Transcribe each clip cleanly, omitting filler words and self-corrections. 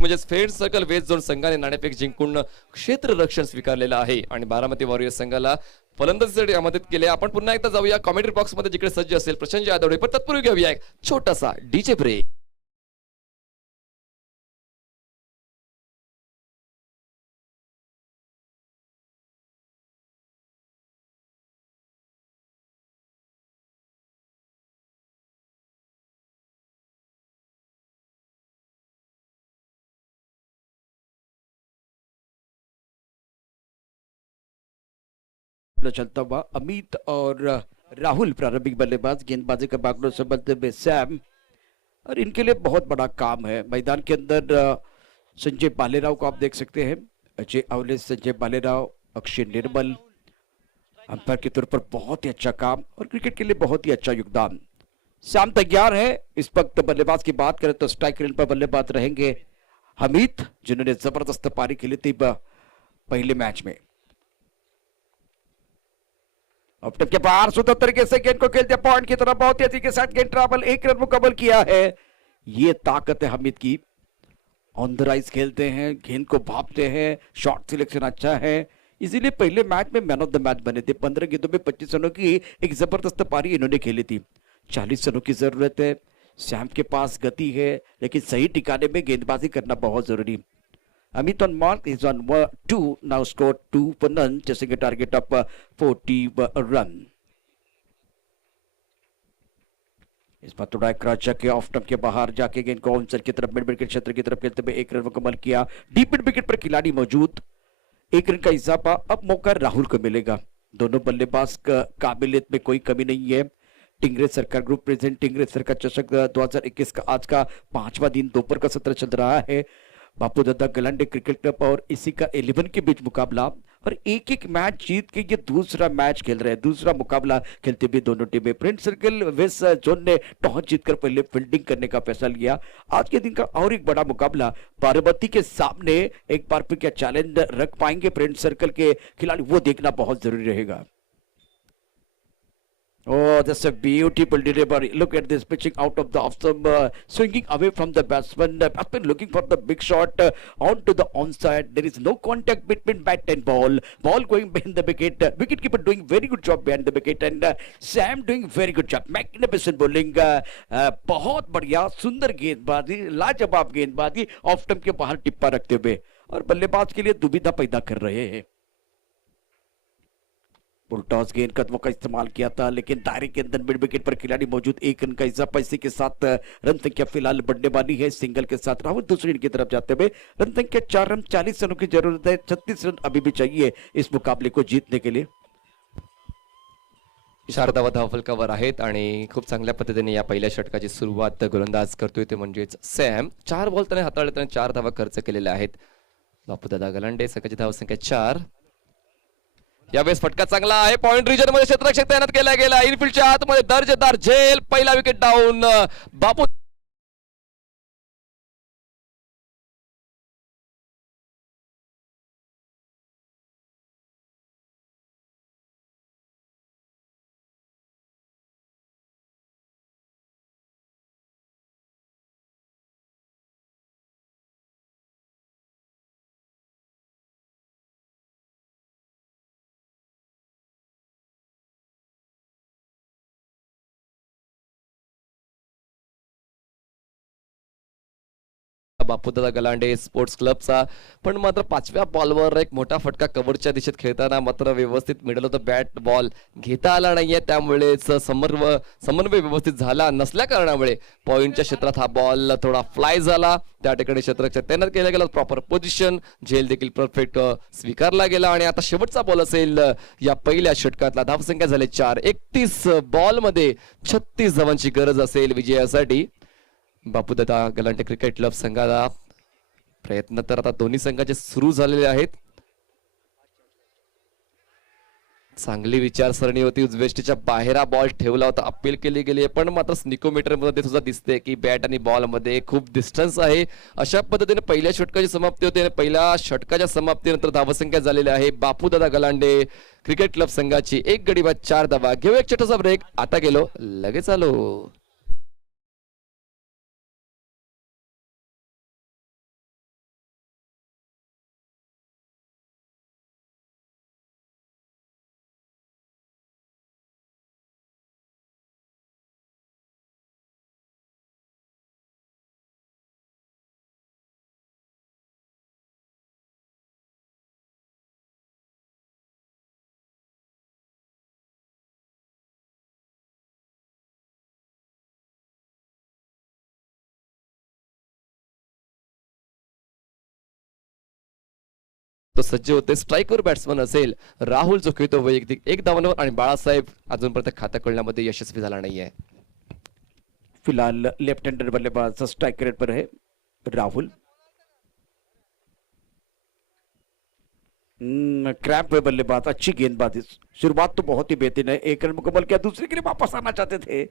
म्हणजेच friend circle waste zone संघाने नाणेफेक जिंकून क्षेत्ररक्षण स्वीकारलेलं आहे आणि बारामती वॉरियर्स संघाला फलंदाजीसाठी आमंत्रित केले. आपण पुन्हा एकदा जाऊया कॉमेंट्री बॉक्स मध्ये जिकडे सज्ज असेल प्रशांत यादव. पण तत्पूर्वी घेऊया एक छोटासा डीजे ब्रेक. चलता हुआ अमित और राहुल प्रारंभिक बल्लेबाज, गेंदबाजी का बागडोर संबंध में सैम, और इनके लिए बहुत बड़ा काम है मैदान के अंदर। संजय बालेराव को आप देख सकते हैं, अजय अवले, संजय बालेराव, अक्षय निर्मल अंपायर के तौर पर बहुत ही अच्छा काम और क्रिकेट के लिए बहुत ही अच्छा योगदान। सैम तैयार है। इस वक्त बल्लेबाज की बात करें तो स्ट्राइक रेंज पर बल्लेबाज रहेंगे हमीद, जिन्होंने जबरदस्त पारी खेली थी पहले मैच में। अब तक के बाहर सुंदर तरीके से गेंद को खेलते पॉइंट की तरफ, बहुत तेजी के साथ गेंद ट्रैवल, एक रन मुकम्मल किया है। ये ताकत है हमीद की। ऑन द राइज खेलते हैं, गेंद को भापते हैं, शॉट सिलेक्शन अच्छा है, इसीलिए पहले मैच में मैन ऑफ द मैच बने थे। 15 गेंदों में 25 रनों की एक जबरदस्त पारी इन्होंने खेली थी। 40 रनों की जरूरत है। सैम के पास गति है, लेकिन सही ठिकाने में गेंदबाजी करना बहुत जरूरी। Amit on mark is on 2, now scored 2 for none, chasing a target of 40 run. इस बार थोड़ा क्रॉच के ऑफ स्टंप के बाहर जाके गेंद को ऑनसाइड की तरफ, मिड विकेट क्षेत्र की तरफ खेलते हुए एक रन मुकम्मल किया। डीप मिड विकेट पर खिलाड़ी मौजूद, एक रन का इजाफा। अब मौका राहुल को मिलेगा। दोनों बल्लेबाज का काबिलियत में कोई कमी नहीं है। टिंगरे सरकार ग्रुप प्रेजेंट टिंगरे सरकार चषक 2021 का आज का 5वां दिन दोपहर का सत्र चल रहा है। बापू दादा गलांडे क्रिकेट क्लब और इसी का 11 के बीच मुकाबला, और एक एक मैच जीत के ये दूसरा मैच खेल रहे हैं, दूसरा मुकाबला खेलते हुए दोनों टीमें। फ्रेंड सर्कल वेस्ट जोन ने टॉस जीतकर पहले फील्डिंग करने का फैसला लिया। आज के दिन का और एक बड़ा मुकाबला बारामती के सामने, एक बार फिर क्या चैलेंज रख पाएंगे फ्रेंड सर्कल के खिलाड़ी, वो देखना बहुत जरूरी रहेगा। Oh, that's a beautiful delivery. Look at this, pitching out of the off stump, swinging away from the batsman. Batsman looking for the big shot onto the onside. There is no contact between bat and ball. Ball going behind the wicket. Wicketkeeper doing very good job behind the wicket, and Sam doing very good job. Magnificent bowling. बहुत बढ़िया सुंदर गेंदबाजी, लाजवाब गेंदबाजी, off stump के बाहर टिप्पा रखते हुए, और बल्लेबाज के लिए दुविधा पैदा कर रहे हैं। टॉस गेंद कदमों का इस्तेमाल किया था, लेकिन दायरे के अंदर मिड विकेट पर खिलाड़ी मौजूद, एक रन का इजाफा। इसी के साथ रन संख्या फिलहाल बढ़ने वाली है। सिंगल के साथ राहुल दूसरी की तरफ जाते हुए, रन संख्या 4 रन, 40 रनों की जरूरत है। 36 रन अभी भी चाहिए इस मुकाबले को जीतने के लिए। 4 धावा धावफलकावर आहेत आणि खूप चांगल्या पद्धतीने या पहिल्या षटकाची सुरुवात गोलंदाज करतोय ते म्हणजेच सॅम। 4 बॉल त्याने हाताळले, त्याने 4 धावा खर्च केलेल्या आहेत। बापूदादा गलांडे, संघाची धावसंख्या 4। यावेळेस फटका चांगला आहे, पॉइंट रिजन मध्ये क्षेत्ररक्षक तैनात केला गेला। इनफील्डच्या आतमध्ये दर्जेदार झेल, पहिला विकेट डाऊन। बापू बापूदादा गलांडे स्पोर्ट्स क्लबचा, पण मात्र 5व्या बॉलवर एक मोठा फटका कव्हरच्या दिशेत खेळताना मात्र व्यवस्थित middle of the bat ball घेता आला नाहीये, त्यामुळेच समन्वय व्यवस्थित झाला नसल्या कारणामुळे पॉइंटच्या क्षेत्रात हा बॉल थोडा फ्लाय झाला। त्या ठिकाणी क्षेत्ररक्षक तैनात केला गेला, प्रॉपर पोझिशन, झेल देखील परफेक्ट स्वीकारला गेला। आणि आता शेवटचा बॉल असेल या पहिल्या षटकातला। धावसंख्या झाले 4। 31 बॉल मध्ये 36 धावांची गरज असेल विजयासाठी। बापूदादा गलांडे क्रिकेट क्लब संघाला प्रयत्न तर आता दोन्ही संघाचे सुरू झालेले आहेत। चांगली विचारसरणी होती, उजवेष्टीच्या बाहेर हा बॉल ठेवला होता, अपील केली गेली, पण मात्र स्निकोमीटर मध्ये सुद्धा दिसते की बॅट आणि बॉल मध्ये खूप डिस्टन्स आहे। अशा पद्धतीने पहिल्या षटकाची समाप्ती होते आणि पहिल्या षटकाच्या समाप्तीनंतर धावसंख्या झालेली आहे बापूदादा गलांडे क्रिकेट क्लब संघाची 1 गडी बाद 4 धावा। घेऊ एक छोटासा ब्रेक, आता गेलो लगेच आलो। तो सज्ज होते. स्ट्राईकवर बॅट्समन असेल राहुल, जो खेळतो वैयक्तिक 1 धावांवर, आणि बाळासाहेब अजूनपर्यंत खातं खोलण्यामध्ये यशस्वी झाला नाहीये. फिलहाल लेफ्ट हैंडर बल्लेबाज स्ट्राइक रेट पर है राहुल. क्रैप में बल्लेबाज, अच्छी गेंदबाजी. शुरुआत तो बहुत ही बेहतरीन है, 1 रन मुकम्मल किया, दूसरे के लिए वापस आना चाहते थे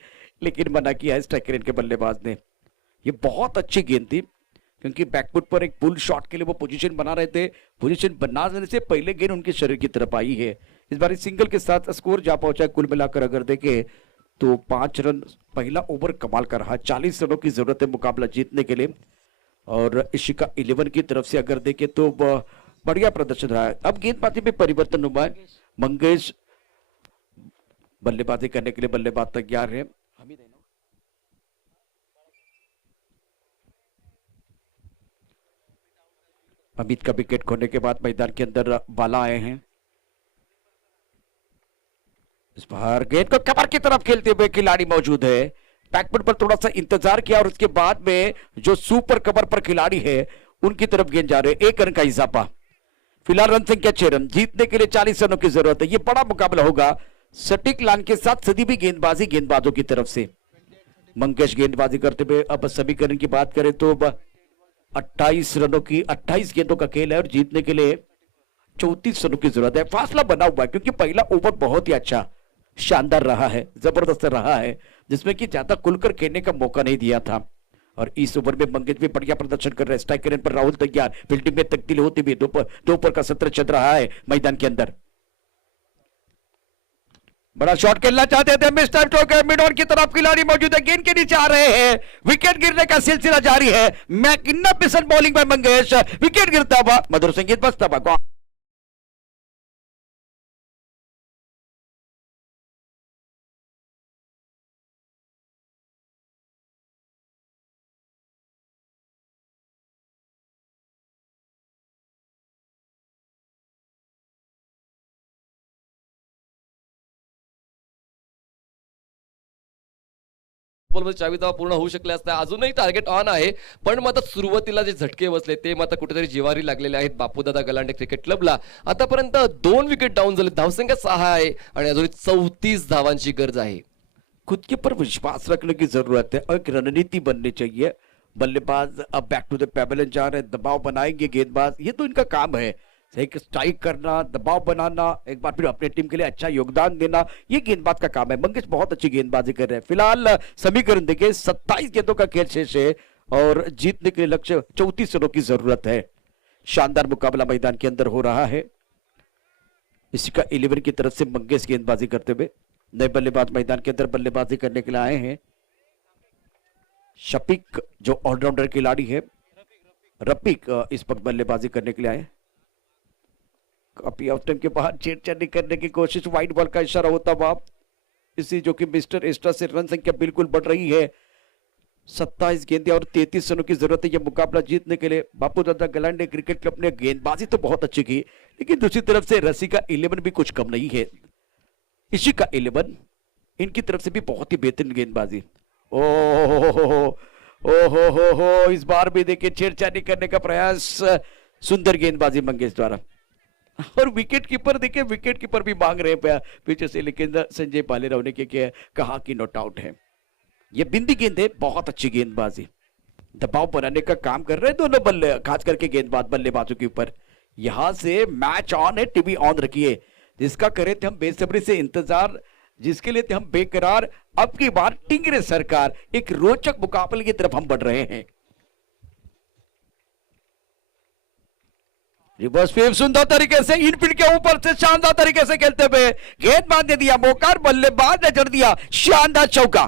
लेकिन मना किया है स्ट्राइक रेट के बल्लेबाज ने. ये बहुत अच्छी गेंद थी क्योंकि बैकफुट पर एक पुल शॉट के लिए वो पोजीशन बना रहे थे. पोजीशन बनाने से पहले गेंद उनके शरीर की तरफ आई है. इस बार सिंगल के साथ स्कोर जा पहुंचा है. कुल मिलाकर अगर देखें तो 5 रन. पहला ओवर कमाल का रहा. 40 रनों की जरूरत है मुकाबला जीतने के लिए. और इशिका 11 की तरफ से अगर देखें तो बढ़िया प्रदर्शन रहा है. अब गेंदबाजी में परिवर्तन हुआ है. मंगेश बल्लेबाजी करने के लिए बल्लेबाज तैयार है. अमित का विकेट खोने के बाद मैदान के अंदर बाला आए हैं. इस बार गेंद को कवर की तरफ खेलते हुए खिलाड़ी मौजूद है. बैकफुट पर थोड़ा सा इंतजार किया और उसके बाद में जो सुपर कवर पर खिलाड़ी है उनकी तरफ गेंद जा रहे हैं. 1 रन का इजाफा. फिलहाल रन संख्या 6 रन. जीतने के लिए 40 रनों की जरूरत है. यह बड़ा मुकाबला होगा. सटीक लाइन के साथ सदी भी गेंदबाजी गेंदबाजों की तरफ से. मंगेश गेंदबाजी करते हुए. अब समीकरण की बात करें तो 28 रनों की 28 गेंदों का खेल है और जीतने के लिए 34 रनों की जरूरत है. फासला बना हुआ है क्योंकि पहला ओवर बहुत ही अच्छा शानदार रहा है, जबरदस्त रहा है, जिसमें कि ज्यादा खुलकर खेलने का मौका नहीं दिया था. और इस ओवर में मंगेश भी बढ़िया प्रदर्शन कर रहे हैं. स्ट्राइक रेट पर राहुल तैयार. फील्डिंग में तब्दीली होती हुई दोपहर का सत्र चल रहा है मैदान के अंदर. बड़ा शॉट खेलना चाहते थे मिस्टर स्टोकर. मिड ऑन की तरफ खिलाड़ी मौजूद है. गेंद के नीचे आ रहे हैं. विकेट गिरने का सिलसिला जारी है. Magnificent bowling bye Mangesh. Wicket गिरता हुआ, मधुर संगीत बजता हुआ. बॉलमध्ये 40 धावा पूर्ण होऊ शकल्या असत्या. अजूनही टार्गेट ऑन आहे, पण मात्र सुरुवातीला जे झटके बसले ते मात्र कुठेतरी जिवारी लागलेले आहेत बापूदादा गलांडे क्रिकेट क्लबला. आतापर्यंत 2 विकेट डाऊन झाले. धावसंख्या 6 आहे आणि अजून 34 धावांची गरज आहे. खुद के ऊपर विश्वास रखने की जरूरत है और एक रणनीति बननी चाहिए. बल्लेबाज अब बैक टू द पेवेलियन जा रहे हैं. दबाव बनाएंगे गेंदबाज. ये तो इनका काम है. एक स्ट्राइक करना, दबाव बनाना, एक बार फिर अपने टीम के लिए अच्छा योगदान देना, ये गेंदबाज का काम है. मंगेश बहुत अच्छी गेंदबाजी कर रहे हैं. फिलहाल समीकरण देखिए, 27 गेंदों का खेल शेष है और जीतने के लिए लक्ष्य 34 रनों की जरूरत है. शानदार मुकाबला मैदान के अंदर हो रहा है. इसी का 11 की तरफ से मंगेश गेंदबाजी करते हुए. नए बल्लेबाज मैदान के अंदर बल्लेबाजी करने के लिए आए हैं. शफीक जो ऑलराउंडर खिलाड़ी है, रफीक इस वक्त बल्लेबाजी करने के लिए आए. काफी ऑफ टाइम के बाहर छेड़छाड़ी करने की कोशिश. वाइड बॉल का इशारा होता हुआ. इसी जो कि मिस्टर एक्स्ट्रा से रन संख्या बिल्कुल बढ़ रही है. 27 गेंदें और 33 रनों की जरूरत है यह मुकाबला जीतने के लिए. बापू दादा गलांडे क्रिकेट क्लब ने गेंदबाजी तो बहुत अच्छी की, लेकिन दूसरी तरफ से रसी का 11 भी कुछ कम नहीं है. इसी का 11 इनकी तरफ से भी बहुत ही बेहतरीन गेंदबाजी. ओ इस बार भी देखिए छेड़छाड़ी करने का प्रयास. सुंदर गेंदबाजी मंगेश द्वारा. और विकेट कीपर देखिए, विकेट कीपर भी मांग रहे हैं पीछे से, लेकिन संजय पालेराव ने कहा कि नॉट आउट है. ये बिंदी गेंद है, बहुत अच्छी गेंदबाजी. दबाव बनाने का काम कर रहे हैं दोनों बल्ले, खास करके गेंदबाज बल्लेबाजों के ऊपर. यहां से मैच ऑन है, टीवी ऑन रखिए. जिसका करे थे हम बेसब्री से इंतजार, जिसके लिए थे हम बेकरार. अब की बार टिंगरे सरकार, एक रोचक मुकाबले की तरफ हम बढ़ रहे हैं. रिवर्स स्वीप सुंदर तरीके से इनफील्ड के ऊपर से शानदार तरीके से खेलते हुए गेंदबाज ने दिया मौका, बल्लेबाज ने जड़ दिया शानदार चौका.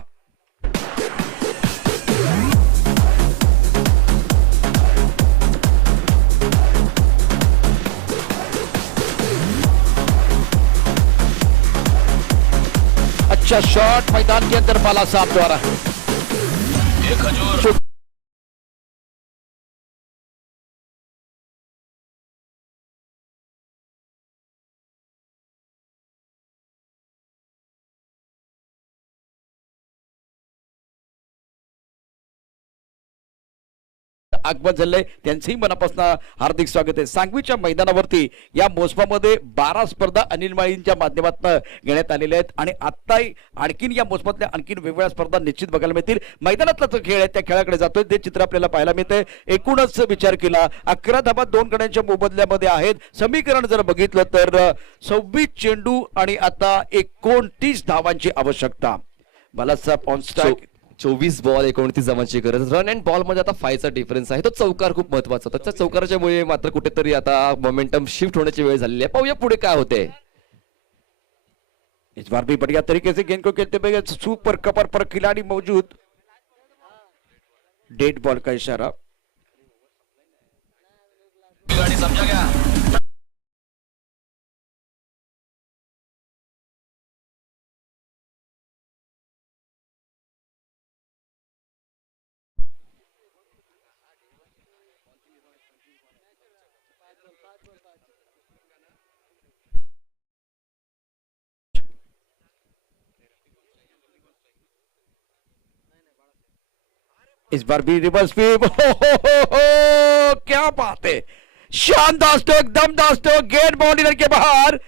अच्छा शॉट मैदान के अंदर बाला साहब द्वारा. आगमन झालंय त्यांचंही मनापासून हार्दिक स्वागत आहे. सांगवीच्या मैदानावरती या मोसमामध्ये 12 स्पर्धा अनिल माळींच्या माध्यमातून घेण्यात आलेल्या आहेत आणि आता आणखीन या मोसमातल्या आणखीन वेगवेगळ्या स्पर्धा निश्चित बघायला मिळतील. मैदानातला जो खेळ आहे त्या खेळाकडे जातोय ते चित्र आपल्याला पाहायला मिळतंय. एकूणच विचार केला 11 धाबा 2 गड्यांच्या मोबदल्यामध्ये आहेत. समीकरण जर बघितलं तर 26 चेंडू आणि आता 29 धावांची आवश्यकता. बालासाहेब ऑन स्ट्राईक 24 बॉल 29 धावांची गरज. रन अँड बॉल मध्ये आता 5चा डिफरन्स आहे. तो चौकार खूप महत्वाचा होता. त्या चौकाराच्या मुळे मात्र कुठेतरी आता मोमेंटम शिफ्ट होण्याची वेळ झालेली आहे. पाहूया पुढे काय होते. इस बार भी बढ़िया तरीके से गेंद को खेलते हुए सुपर कवर पर खिलाड़ी मौजूद. डेड बॉल का इशारा. समझा गया. इस बार भी रिवर्स स्वीप. क्या बात है. शानदार स्ट्रोक, दमदार स्ट्रोक, गेंद बाउंड्री के बाहर.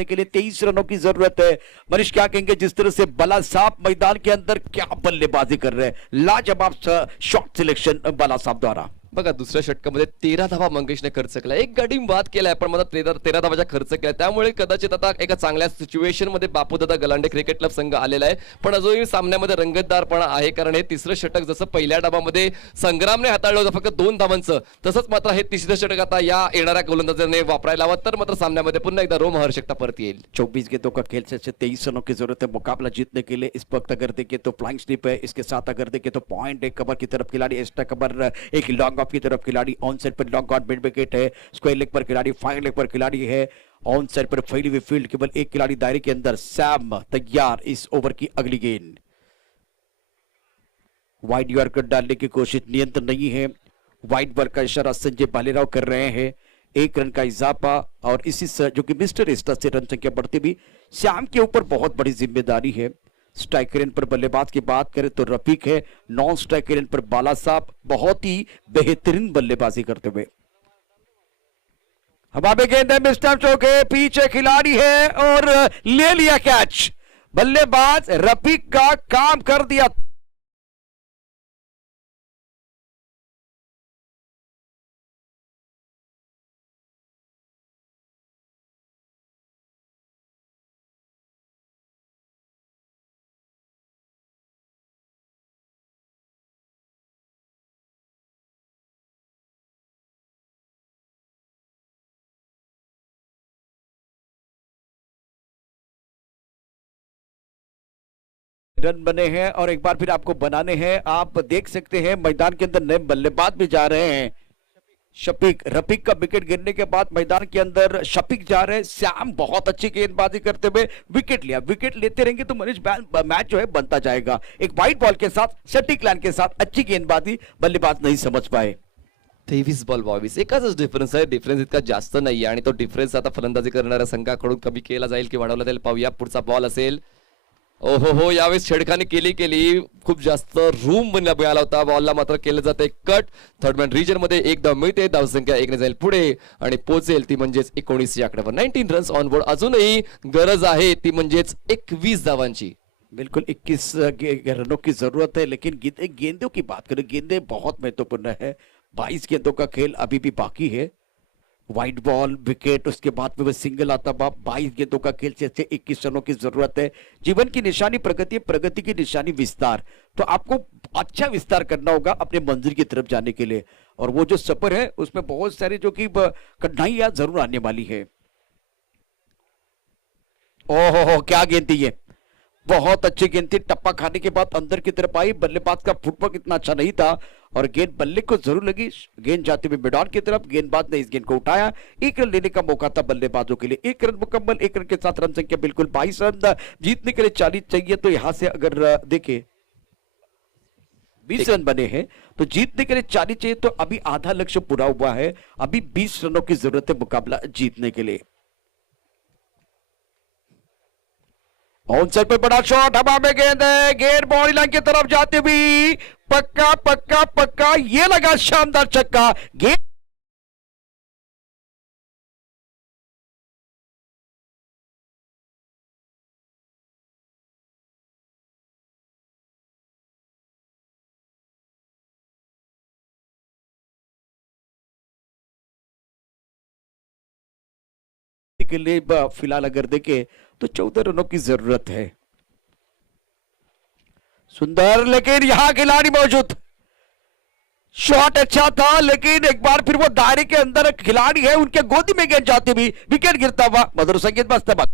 के लिए 23 रनों की जरूरत है. मनीष क्या कहेंगे जिस तरह से बाला साहब मैदान के अंदर क्या बल्लेबाजी कर रहे हैं. लाजवाब शॉट सिलेक्शन बाला साहब द्वारा. बघा दुसऱ्या षटकामध्ये 13 धावा मंगेशने खर्च केला. एक गडी बाद केलाय पण मला 13 धावाचा खर्च केला. त्यामुळे कदाचित आता एका चांगल्या सिच्युएशन मध्ये बापूदादा गलांडे क्रिकेट क्लब संघ आलेला आहे. पण अजूनही सामन्यामध्ये रंगतदारपणा आहे कारण हे तिसरं षटक जसं पहिल्या डावामध्ये संग्रामने हाताळलं होतं फक्त 2 धावांचं तसंच मात्र हे तिसरं षटक आता या येणाऱ्या गोलंदाजाने वापरायला हवं तर मात्र सामन्यामध्ये पुन्हा एकदा रोमहर्षकता परत येईल. 24 गेंदों का खेल से 23 रनों की जरूरत है मुकाबला जीतने के लिए. इस वक्त अगर देखें तो फ्लाइंग स्लिप है. इसके साथ अगर देखें तो पॉइंट एक कवर की तरफ खिलाड़ी, एक्स्ट्रा कवर एक लॉन्ग ऑफ की तरफ खिलाड़ी, ऑन साइड पर लॉन्ग ऑन मिड विकेट है, स्क्वायर लेग पर खिलाड़ी, फाइन लेग पर खिलाड़ी है, ऑन साइड पर फैली हुई फील्ड केवल एक खिलाड़ी दायरे के अंदर. सैम तैयार इस ओवर की अगली गेंद. वाइड यॉर्कर डालने की कोशिश, नियंत्रण नहीं है. वाइड बॉल का इशारा संजय बालेराव कर रहे हैं. 1 रन का इजाफा और इसी जो कि मिस्टर एस्टा से रन संख्या बढ़ती भी. श्याम के ऊपर बहुत बड़ी जिम्मेदारी है. स्ट्राइकर एंड पर बल्लेबाज की बात करें तो रफीक है. नॉन स्ट्राइकर एंड पर बाला साहब बहुत ही बेहतरीन बल्लेबाजी करते हुए. हवा में गेंद है, मिस्टर चौके पीछे खिलाड़ी है और ले लिया कैच. बल्लेबाज रफीक का काम कर दिया. रन बने हैं और एक बार फिर आपको बनाने हैं. आप देख सकते हैं मैदान के अंदर नए बल्लेबाज भी जा रहे हैं. शफीक, रफीक का विकेट गिरने के बाद मैदान के अंदर शफीक जा रहे हैं. श्याम बहुत अच्छी गेंदबाजी करते हुए विकेट लिया. विकेट लेते रहेंगे तो मनीष मैच जो है बनता जाएगा. एक वाइट बॉल के साथ सटीक लाइन के साथ अच्छी गेंदबाजी बल्लेबाज नहीं समझ पाए. 23 बॉल 22 एकाच डिफरन्स आहे. डिफरन्स इतका जास्त नाही आणि तो डिफरन्स आता फलंदाजी करणाऱ्या संघाकडून कमी केला जाईल की वाढवला जाईल पाहूया. पुढचा बॉल असेल. ओहो हो यावेळेस छेडखानी केली खूप जास्त रूम मिळाला होता. बॉलला मात्र केलं जाते कट. थर्ड मॅन रिजन मध्ये एक धाव मिळते. धावसंख्या 1 ने जाईल पुढे आणि पोहोचेल ती म्हणजेच 19 या आकड्यावर. 19 रन्स ऑन बोर्ड. अजूनही गरज आहे ती म्हणजेच 21 धावांची. बिल्कुल 21 रनों की जरूरत है. लेकिन गेंदों की बात करें, गेंदें बहुत महत्वपूर्ण है. 22 गेंदों का खेल अभी भी बाकी है. वाइट बॉल विकेट, उसके बाद में वह सिंगल आता. 22 गेंदों का खेल से 21 रनों की जरूरत है. जीवन की निशानी प्रगति, प्रगति की निशानी विस्तार. तो आपको अच्छा विस्तार करना होगा अपने मंजिल की तरफ जाने के लिए. और वो जो सफर है उसमें बहुत सारी जो कि कठिनाइयां जरूर आने वाली है. ओहो क्या गेंद थी ये. बहुत अच्छी गेंद थी, टप्पा खाने के बाद अंदर की तरफ आई, बल्लेबाज का फुटवर्क इतना अच्छा नहीं था और गेंद बल्ले को जरूर लगी। गेंद जाती हुई मिडॉन की तरफ, गेंदबाज ने इस गेंद को उठाया। 1 रन लेने का मौका था बल्लेबाजों के लिए। 1 रन मुकम्मल, 1 रन के साथ रन संख्या बिल्कुल 22 रन। जीतने के लिए 40 चाहिए, तो यहां से अगर देखे 20 रन बने हैं तो जीतने के लिए 40 चाहिए, तो अभी आधा लक्ष्य पूरा हुआ है। अभी 20 रनों की जरूरत है मुकाबला जीतने के लिए। ऑनसाइड पे बड़ा शॉट, हवा में गेंद है, गेंद बाउंड्री लाइन की तरफ जाती हुई, पक्का पक्का पक्का, ये लगा शानदार छक्का। गेंद के लिए फिलहाल अगर देखें तो 14 रनों की जरूरत है। सुंदर, लेकिन यहां खिलाड़ी मौजूद, शॉट अच्छा था लेकिन एक बार फिर वो दायरे के अंदर खिलाड़ी है, उनके गोदी में गेंद जाती हुई, विकेट गिरता हुआ, मधुर संगीत बजता।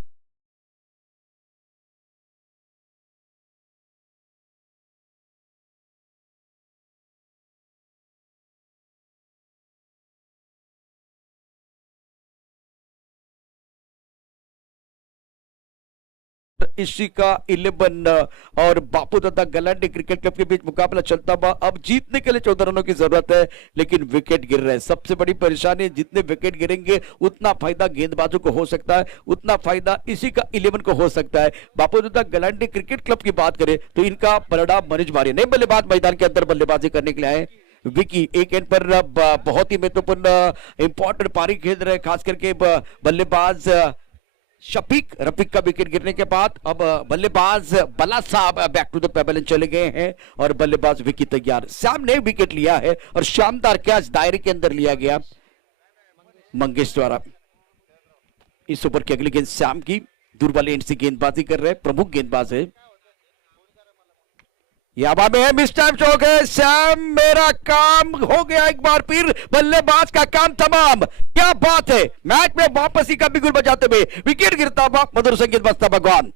इसी का 11 और बापू दादा गलांडी क्रिकेट क्लब के बीच मुकाबला चलता हुआ। अब जीतने के लिए 14 रनों की जरूरत है, लेकिन विकेट गिर रहे हैं। सबसे बड़ी परेशानी, जितने विकेट गिरेंगे उतना फायदा गेंदबाजों को हो सकता है, उतना फायदा इसी का 11 को हो सकता है। बापू दादा गलांडी क्रिकेट क्लब की बात करें तो इनका पलड़ा मनीष मारी, नए बल्लेबाज मैदान के अंदर बल्लेबाजी करने के लिए आए। विकी एक एंड पर बहुत ही महत्वपूर्ण इंपॉर्टेंट पारी खेल रहे, खास करके बल्लेबाज शफीक रफीक का विकेट गिरने के बाद अब बल्लेबाज बला साहब बैक टू द पेबल चले गए हैं और बल्लेबाज विकी तैयार। श्याम ने विकेट लिया है और शानदार कैच दायरे के अंदर लिया गया मंगेश द्वारा। इस ओवर की अगली गेंद श्याम की, दूर वाले एंड से गेंदबाजी कर रहे हैं, प्रमुख गेंदबाज है। याबा में है, मिस टाइम चौक है, श्याम मेरा काम हो गया, एक बार फिर बल्लेबाज का काम तमाम। क्या बात है, मैच में वापसी का बिगुल बजाते हुए विकेट गिरता हुआ, मधुर संगीत बजता भगवान।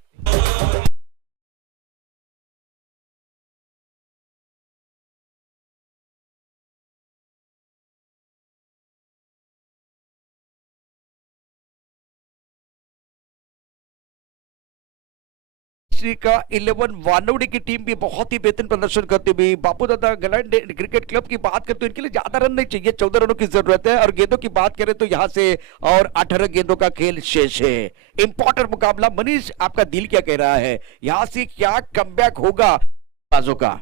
का 11 वानवड़े की टीम भी बहुत ही बेहतरीन प्रदर्शन करती हुई। बापू दादा गलांडी क्रिकेट क्लब की बात करते तो इनके लिए ज्यादा रन नहीं चाहिए, 14 रनों की जरूरत है। और गेंदों की बात करें तो यहां से और 18 गेंदों का खेल शेष है। इंपॉर्टेंट मुकाबला। मनीष, आपका दिल क्या कह रहा है, यहां से क्या कमबॅक होगा बाजू का?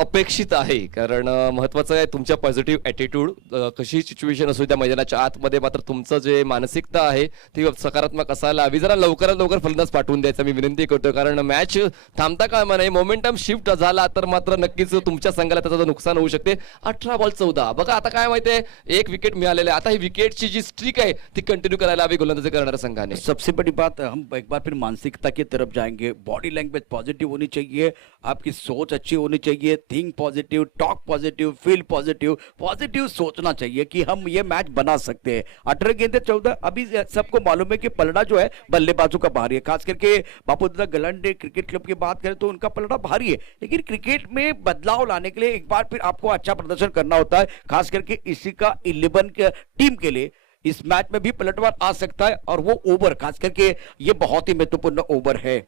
अपेक्षित आहे, कारण महत्वाचं आहे तुमच्या पॉझिटिव्ह ॲटिट्यूड। कशी सिच्युएशन असू त्या मैदानाच्या आतमध्ये मात्र तुमचं जे मानसिकता आहे ती सकारात्मक असायला हवी। जरा लवकरात लवकर फलंदाज पाठवून द्यायचा मी विनंती करतोय, कारण मॅच थांबता कामा नये। मोमेंटम शिफ्ट झाला तर मात्र नक्कीच तुमच्या संघाला त्याचं नुकसान होऊ शकते। 18 बॉल 14, बघा आता काय माहितीये, एक विकेट मिळालेले, आता ही विकेटची जी स्ट्रीक आहे ती कंटिन्यू करायला हवी गोलंदाजी करणाऱ्या संघाने। सबसे बड़ी बात, हम एक बार फिर मानसिकता की तरफ जाएंगे। बॉडी लैंग्वेज पॉजिटिव होनी चाहिए, आपकी सोच अच्छी होनी चाहिए, think positive, talk positive, feel positive, positive सोचना चाहिए कि हम ये मैच बना सकते हैं। 18 गेंदे 14, अभी सबको मालूम है कि पलड़ा जो है बल्लेबाजों का भारी है। खास करके बापू दादा गलांडी क्रिकेट क्लब की बात करें तो उनका पलड़ा भारी है, लेकिन क्रिकेट में बदलाव लाने के लिए एक बार फिर आपको अच्छा प्रदर्शन करना होता है। खास करके इसी का 11 टीम के लिए इस मैच में भी पलटवार आ सकता है, और वो ओवर, खास करके ये बहुत ही महत्वपूर्ण ओवर है।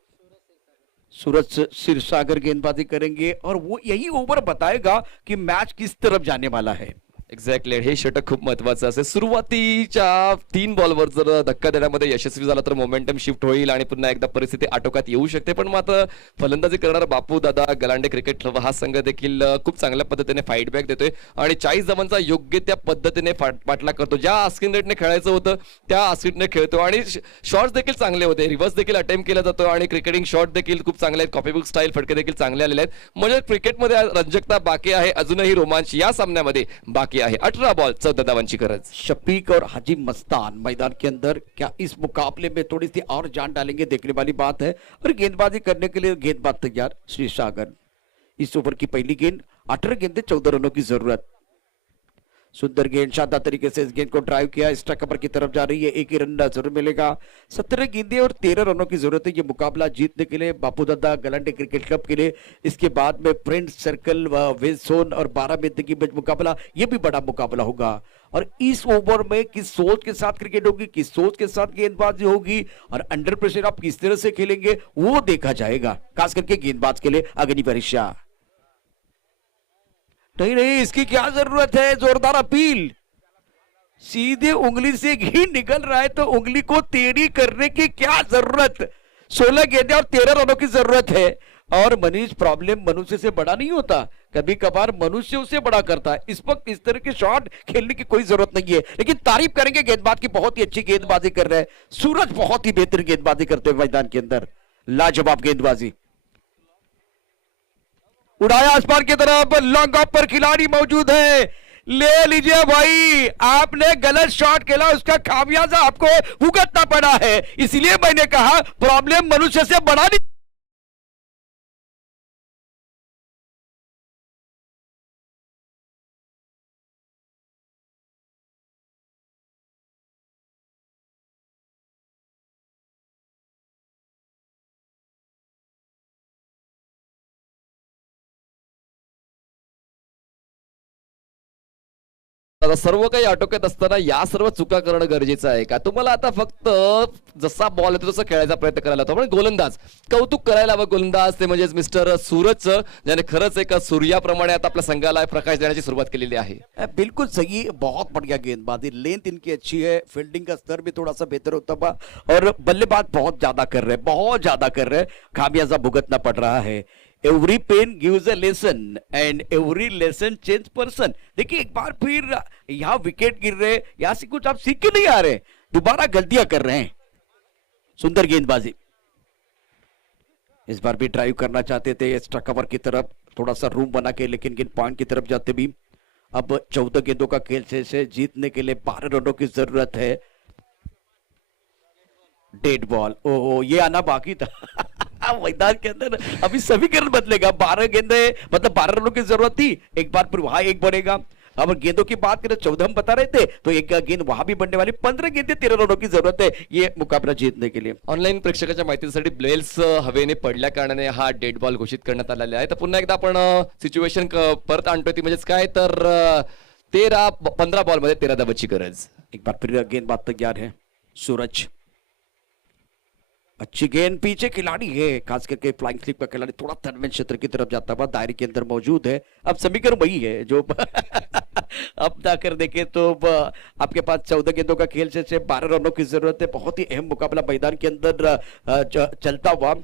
सूरज क्षीरसागर गेंदबाजी करेंगे और वो यही ओवर बताएगा कि मैच किस तरफ जाने वाला है। एक्झॅक्टली, हे षटक खूप महत्वाचं असेल। सुरुवातीच्या 3 बॉलवर जर धक्का देण्यामध्ये यशस्वी झाला तर मोमेंटम शिफ्ट होईल आणि पुन्हा एकदा परिस्थिती आटोक्यात येऊ शकते। पण मात्र फलंदाजी करणारा बापू दादा गलांडे क्रिकेट क्लब हा संघ देखील खूप चांगल्या पद्धतीने फाईट बॅक देतोय आणि 40 धावांचा योग्य त्या पद्धतीने पाठलाग करतो। ज्या आस्किन रेटने खेळायचं होतं त्या आस्किनने खेळतो आणि शॉट्स देखील चांगले होते, रिव्हर्स देखील अटेम्प्ट केला जातो आणि क्रिकेटिंग शॉट देखील खूप चांगले आहेत, कॉपीबुक स्टाईल फटके देखील चांगले आलेले आहेत। म्हणजे क्रिकेटमध्ये रंजकता बाकी आहे, अजूनही रोमांच या सामन्यामध्ये बाकी आहे। 18 बॉल 14 धावांची गरज। शफीक और हाजी मस्तान मैदान के अंदर, क्या इस मुकाबले में थोड़ी सी और जान डालेंगे, देखने वाली बात है। और गेंदबाजी करने के लिए गेंदबाज तैयार क्षीरसागर। इस ओवर की पहली गेंद, 18 गेंदे 14 रनों की जरूरत। सुंदर गेंद, शानदार तरीके से इस गेंद को ड्राइव किया, स्ट्राइक कवर की तरफ जा रही है, एक ही रन जरूर मिलेगा। 17 गेंदें और 13 रनों की जरूरत है ये मुकाबला जीतने के लिए बापू दादा गलांडे क्रिकेट क्लब के लिए। इसके बाद में फ्रेंड्स सर्कल वेजोन और 12 में की बीच मुकाबला, ये भी बड़ा मुकाबला होगा। और इस ओवर में किस सोच के साथ क्रिकेट होगी, किस सोच के साथ गेंदबाजी होगी और अंडर प्रेशर आप किस तरह से खेलेंगे वो देखा जाएगा, खास करके गेंदबाज के लिए अग्नि परीक्षा। नहीं नहीं, इसकी क्या जरूरत है, जोरदार अपील। सीधे उंगली से घी निकल रहा है तो उंगली को टेढ़ी करने की क्या जरूरत। 16 गेंदें और 13 रनों की जरूरत है। और मनीष, प्रॉब्लम मनुष्य से बड़ा नहीं होता, कभी कभार मनुष्य उससे बड़ा करता है। इस वक्त इस तरह के शॉट खेलने की कोई जरूरत नहीं है, लेकिन तारीफ करेंगे गेंदबाज की, बहुत ही अच्छी गेंदबाजी कर रहे हैं सूरज, बहुत ही बेहतरीन गेंदबाजी करते हुए मैदान के अंदर, लाजवाब गेंदबाजी। उड़ाया आसमान की तरफ, लॉन्ग ऑफ पर खिलाड़ी मौजूद है, ले लीजिए भाई, आपने गलत शॉट खेला, उसका खामियाजा आपको भुगतना पड़ा है। इसलिए मैंने कहा प्रॉब्लम मनुष्य से बड़ा नहीं। आता सर्व काही आटोक्यात असताना या सर्व चुका करणं गरजेचं आहे का? तुम्हाला आता फक्त जसा बॉल येतो तसा खेळायचा प्रयत्न करायला हवा, पण गोलंदाज कौतुक करायला हवं, गोलंदाज ते म्हणजेच मिस्टर सूरजचं, ज्याने खरंच एक सूर्याप्रमाणे आता आपल्या संघाला प्रकाश देण्याची सुरुवात केलेली आहे। बिल्कुल सही, बहुत बढ़िया गेंदबाजी, लेंथ इनकी अच्छी है, फील्डिंग का स्तर भी थोड़ा सा बेहतर होता हुआ, और बल्लेबाज बहुत ज्यादा कर रहे हैं, बहुत ज्यादा कर रहे हैं, खामियाजा भुगतना पड़ रहा है। Every pain gives a lesson and every lesson change person. देखिए एक बार फिर यहाँ विकेट गिर रहे, यहाँ से कुछ आप सीख के नहीं आ रहे, दोबारा गलतियां कर रहे हैं। सुंदर गेंदबाजी, इस बार भी ड्राइव करना चाहते थे एक्स्ट्रा कवर की तरफ, थोड़ा सा रूम बना के, लेकिन गेंद पॉइंट की तरफ जाते भी। अब 14 गेंदों का खेल से जीतने के लिए 12 रनों की जरूरत है। डेड बॉल, ओहो ये आना बाकी था मैदान के अंदर अभी समीकरण बदलेगा। 12 गेंदे मतलब 12 रनों की जरूरत थी, एक बार फिर वहां एक बढ़ेगा। अब गेंदों की बात करें, 14 हम बता रहे थे, तो एक गेंद वहां भी बनने वाली, 15 गेंदे 13 रनों की जरूरत है ये मुकाबला जीतने के लिए। ऑनलाईन प्रेक्षकाच्या माहितीसाठी ब्लेल्स हवेने पडल्या कारणाने हा डेड बॉल घोषित करण्यात आलेला आहे। तर पुन्हा एकदा आपण सिच्युएशन परत आणतोय, ती म्हणजेच काय तर 15 बॉलमध्ये 13 धावांची गरज। एक बार फिर गेंदबाज तैयार है, सूरज, अच्छी गेंद, पीछे खिलाड़ी है, खास करके फ्लाइंग स्लिप का खिलाड़ी थोड़ा थर्ड मैन क्षेत्र की तरफ जाता हुआ दायरे के अंदर मौजूद है। अब समीकरण वही है जो अब जाकर देखें तो आपके पास 14 गेंदों का खेल से 12 रनों की जरूरत है। बहुत ही अहम मुकाबला मैदान के अंदर चलता हुआ।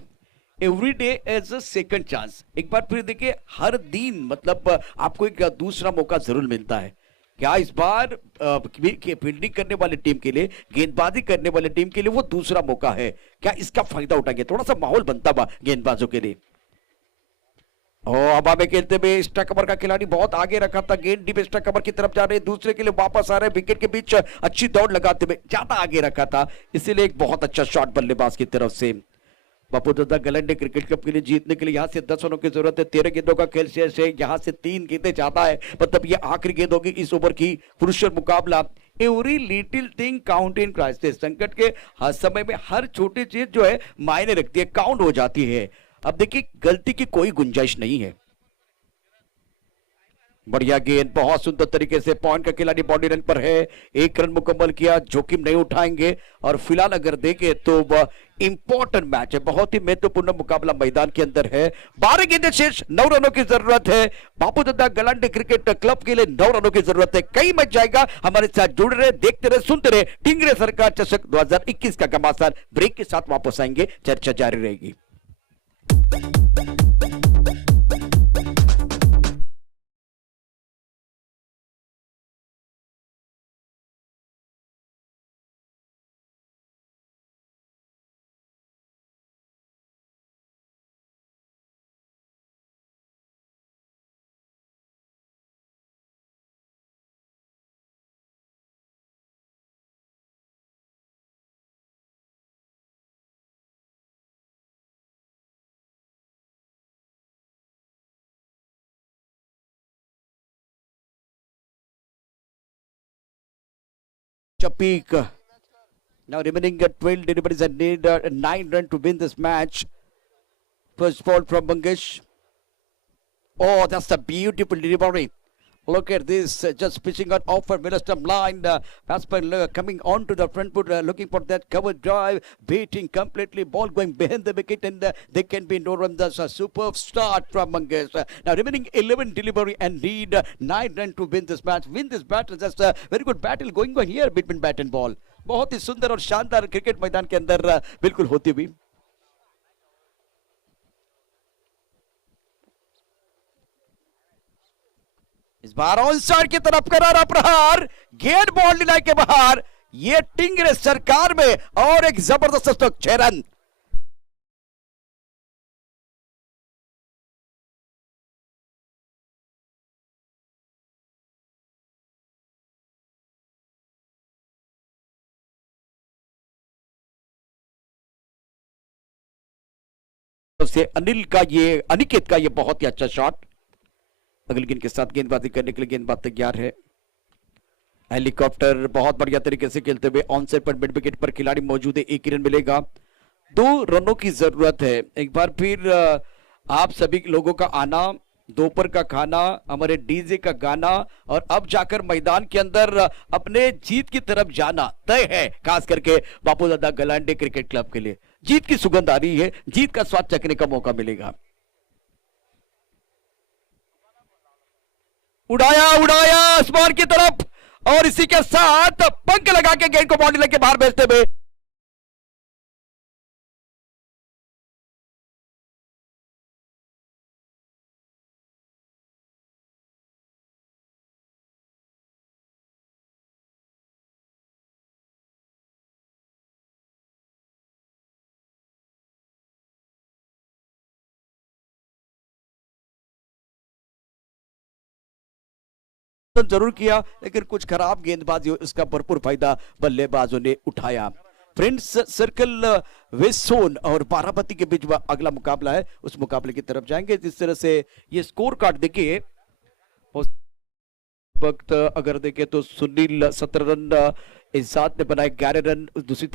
Every day as a second chance, एक बार फिर देखिए हर दिन मतलब आपको एक दूसरा मौका जरूर मिलता है। क्या इस बार फील्डिंग करने वाली टीम के लिए, गेंदबाजी करने वाली टीम के लिए वो दूसरा मौका है, क्या इसका फायदा उठाएंगे? थोड़ा सा माहौल बनता हुआ गेंदबाजों के लिए। हवा में खेलते हुए स्ट्राइक कवर का खिलाड़ी बहुत आगे रखा था, गेंद डीप स्ट्राइक कवर की तरफ जा रहे, दूसरे के लिए वापस आ रहे, विकेट के बीच अच्छी दौड़ लगाते हुए ज्यादा आगे रखा था, इसीलिए एक बहुत अच्छा शॉट बल्लेबाज की तरफ से। बापू दादा गलांडे क्रिकेट क्लब के लिए जीतने के लिए यहाँ से 10 रनों की जरूरत है। 13 गेंदों का खेल शेष है, यहाँ से 3 गेंदें ज्यादा है, मतलब ये आखिरी गेंद होगी इस ओवर की। क्रुशियल मुकाबला, every little thing count in crisis, संकट के हर समय में हर छोटी चीज जो है मायने रखती है, काउंट हो जाती है। अब देखिए गलती की कोई गुंजाइश नहीं है। बढ़िया गेंद, बहुत सुंदर तरीके से पॉइंट का खिलाड़ी बॉडी रन पर है, 1 रन मुकम्मल किया, जोखिम नहीं उठाएंगे। और फिलहाल अगर देखें तो इंपॉर्टेंट मैच है, बहुत ही महत्वपूर्ण मुकाबला मैदान के अंदर है। 12 गेंदें शेष, 9 रनों की जरूरत है। बापू दादा गलांडे क्रिकेट क्लब के लिए 9 रनों की जरूरत है। कई मैच जाएगा, हमारे साथ जुड़ रहे, देखते रहे, सुनते रहे। टिंगरे सरकार चषक 2021 का घमासान, ब्रेक के साथ वापस आएंगे, चर्चा जारी रहेगी। Chapik. Now remaining 12 deliveries and need 9 runs to win this match. First ball from Mangesh. Oh, that's a beautiful delivery. Look at this, just pitching it off for middle stump line. Batsman coming on to the front foot, looking for that cover drive, baiting completely, ball going behind the wicket, and there can be no run. That's a superb start from Mangesh. Now remaining 11 delivery and need 9 runs to win this match. Win this battle, just a very good battle going on here between bat and ball. बहुत ही सुंदर और शानदार cricket मैदान के अंदर बिल्कुल होती हुई. इस बार ऑन साइड की तरफ करारा प्रहार, गेंद बॉल लाइन के बाहर. ये टिंगरे सरकार में और एक जबरदस्त 6 रन. से अनिकेत का ये बहुत ही अच्छा शॉट. अगली गेंद के साथ गेंदबाजी करने के लिए गेंदबाज तैयार है. हेलीकॉप्टर बहुत बढ़िया तरीके से खेलते हुए ऑन साइड पर मिड विकेट पर खिलाड़ी मौजूद है. 1 रन मिलेगा. 2 रनों की जरूरत है. एक बार फिर आप सभी लोगों का आना, दोपहर का खाना, हमारे डीजे का गाना और अब जाकर मैदान के अंदर अपने जीत की तरफ जाना तय है. खास करके बापू दादा गलांडे क्रिकेट क्लब के लिए जीत की सुगंध आ रही है. जीत का स्वाद चखने का मौका मिलेगा. उड़ाया आसमान की तरफ और इसी के साथ पंख लगा के गेंद को बाउंड्री लाइन के बाहर भेजते हुए जरूर किया, लेकिन कुछ खराब गेंदबाजी इसका भरपूर फायदा बल्लेबाजों ने उठाया. फ्रेंड्स सर्कल वेस्टोन और बाराबती के बीच अगला मुकाबला है. उस मुकाबले की तरफ जाएंगे. जिस तरह से ये स्कोर कार्ड देखिए, वक्त अगर देखें तो सुनील 17 रन, इजाद ने बनाए 11 रन. दूसरी तरफ